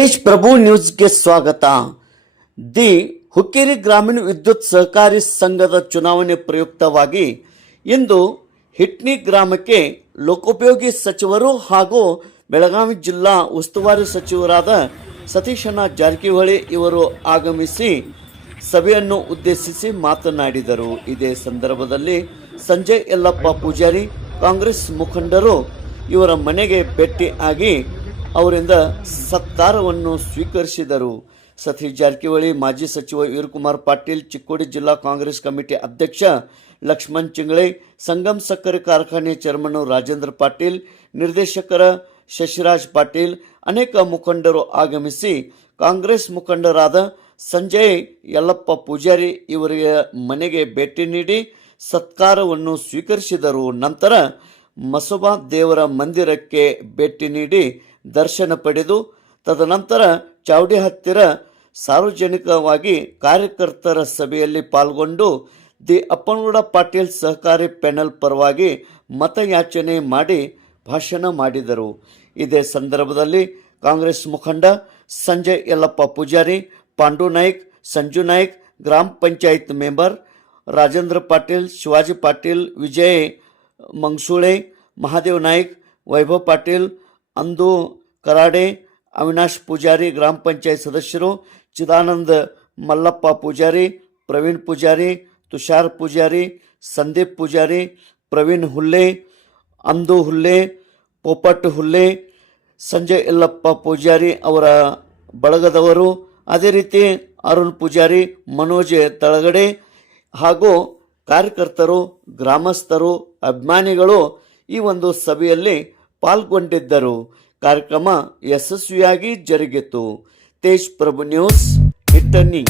ತೇಜ್ ಪ್ರಭು ನ್ಯೂಸ್ಗೆ ಸ್ವಾಗತ. ದಿ ಹುಕ್ಕೇರಿ ಗ್ರಾಮೀಣ ವಿದ್ಯುತ್ ಸಹಕಾರಿ ಸಂಘದ ಚುನಾವಣೆ ಪ್ರಯುಕ್ತವಾಗಿ ಇಂದು ಹಿಟ್ನಿ ಗ್ರಾಮಕ್ಕೆ ಲೋಕೋಪಯೋಗಿ ಸಚಿವರು ಹಾಗೂ ಬೆಳಗಾವಿ ಜಿಲ್ಲಾ ಉಸ್ತುವಾರಿ ಸಚಿವರಾದ ಸತೀಶಣ್ಣ ಜಾರಕಿಹೊಳಿ ಇವರು ಆಗಮಿಸಿ ಸಭೆಯನ್ನು ಉದ್ದೇಶಿಸಿ ಮಾತನಾಡಿದರು. ಇದೇ ಸಂದರ್ಭದಲ್ಲಿ ಸಂಜಯ್ ಯಲ್ಲಪ್ಪ ಪೂಜಾರಿ ಕಾಂಗ್ರೆಸ್ ಮುಖಂಡರು ಇವರ ಮನೆಗೆ ಭೇಟಿ ಆಗಿ ಅವರಿಂದ ಸತ್ಕಾರವನ್ನು ಸ್ವೀಕರಿಸಿದರು. ಸತೀಶ್ ಜಾರಕಿಹೊಳಿ, ಮಾಜಿ ಸಚಿವ ವೀರಕುಮಾರ್ ಪಾಟೀಲ್, ಚಿಕ್ಕೋಡಿ ಜಿಲ್ಲಾ ಕಾಂಗ್ರೆಸ್ ಕಮಿಟಿ ಅಧ್ಯಕ್ಷ ಲಕ್ಷ್ಮಣ್ ಚಿಂಗಳೆ, ಸಂಗಮ್ ಸಕ್ಕರೆ ಕಾರ್ಖಾನೆ ಚೇರ್ಮನ್ ರಾಜೇಂದ್ರ ಪಾಟೀಲ್, ನಿರ್ದೇಶಕರ ಶಶಿರಾಜ್ ಪಾಟೀಲ್, ಅನೇಕ ಮುಖಂಡರು ಆಗಮಿಸಿ ಕಾಂಗ್ರೆಸ್ ಮುಖಂಡರಾದ ಸಂಜಯ್ ಯಲ್ಲಪ್ಪ ಪೂಜಾರಿ ಇವರಿಗೆ ಮನೆಗೆ ಭೇಟಿ ನೀಡಿ ಸತ್ಕಾರವನ್ನು ಸ್ವೀಕರಿಸಿದರು. ನಂತರ ಮಸೋಬಾ ದೇವರ ಮಂದಿರಕ್ಕೆ ಭೇಟಿ ನೀಡಿ ದರ್ಶನ ಪಡೆದು ತದನಂತರ ಚಾವಡಿ ಹತ್ತಿರ ಸಾರ್ವಜನಿಕವಾಗಿ ಕಾರ್ಯಕರ್ತರ ಸಭೆಯಲ್ಲಿ ಪಾಲ್ಗೊಂಡು ದಿ ಅಪ್ಪನಗೌಡ ಪಾಟೀಲ್ ಸಹಕಾರಿ ಪ್ಯಾನೆಲ್ ಪರವಾಗಿ ಮತಯಾಚನೆ ಮಾಡಿ ಭಾಷಣ ಮಾಡಿದರು. ಇದೇ ಸಂದರ್ಭದಲ್ಲಿ ಕಾಂಗ್ರೆಸ್ ಮುಖಂಡ ಸಂಜಯ್ ಯಲ್ಲಪ್ಪ ಪೂಜಾರಿ, ಪಾಂಡು ನಾಯ್ಕ್, ಸಂಜು ನಾಯ್ಕ್, ಗ್ರಾಮ ಪಂಚಾಯತ್ ಮೆಂಬರ್ ರಾಜೇಂದ್ರ ಪಾಟೀಲ್, ಶಿವಾಜಿ ಪಾಟೀಲ್, ವಿಜಯ್ ಮಂಗಸೂಳೆ, ಮಹಾದೇವ್ ನಾಯ್ಕ್, ವೈಭವ್ ಪಾಟೀಲ್, ಅಂದು ಕರಾಡೆ, ಅವಿನಾಶ್ ಪೂಜಾರಿ, ಗ್ರಾಮ ಪಂಚಾಯತ್ ಸದಸ್ಯರು ಚಿದಾನಂದ ಮಲ್ಲಪ್ಪ ಪೂಜಾರಿ, ಪ್ರವೀಣ್ ಪೂಜಾರಿ, ತುಷಾರ್ ಪೂಜಾರಿ, ಸಂದೀಪ್ ಪೂಜಾರಿ, ಪ್ರವೀಣ್ ಹುಲ್ಲೆ, ಅಂದು ಹುಲ್ಲೆ, ಪೋಪಟ್ ಹುಲ್ಲೆ, ಸಂಜಯ್ ಯಲ್ಲಪ್ಪ ಪೂಜಾರಿ ಅವರ ಬಳಗದವರು, ಅದೇ ರೀತಿ ಅರುಣ್ ಪೂಜಾರಿ, ಮನೋಜ್ ತಳಗಡೆ ಹಾಗೂ ಕಾರ್ಯಕರ್ತರು, ಗ್ರಾಮಸ್ಥರು, ಅಭಿಮಾನಿಗಳು ಈ ಒಂದು ಸಭೆಯಲ್ಲಿ ಪಾಲ್ಗೊಂಡಿದ್ದರು. ಕಾರ್ಯಕ್ರಮ ಯಶಸ್ವಿಯಾಗಿ ಜರುಗಿತು. ತೇಜ್ ಪ್ರಭು ನ್ಯೂಸ್, ಹಿಟ್ಟನಿ.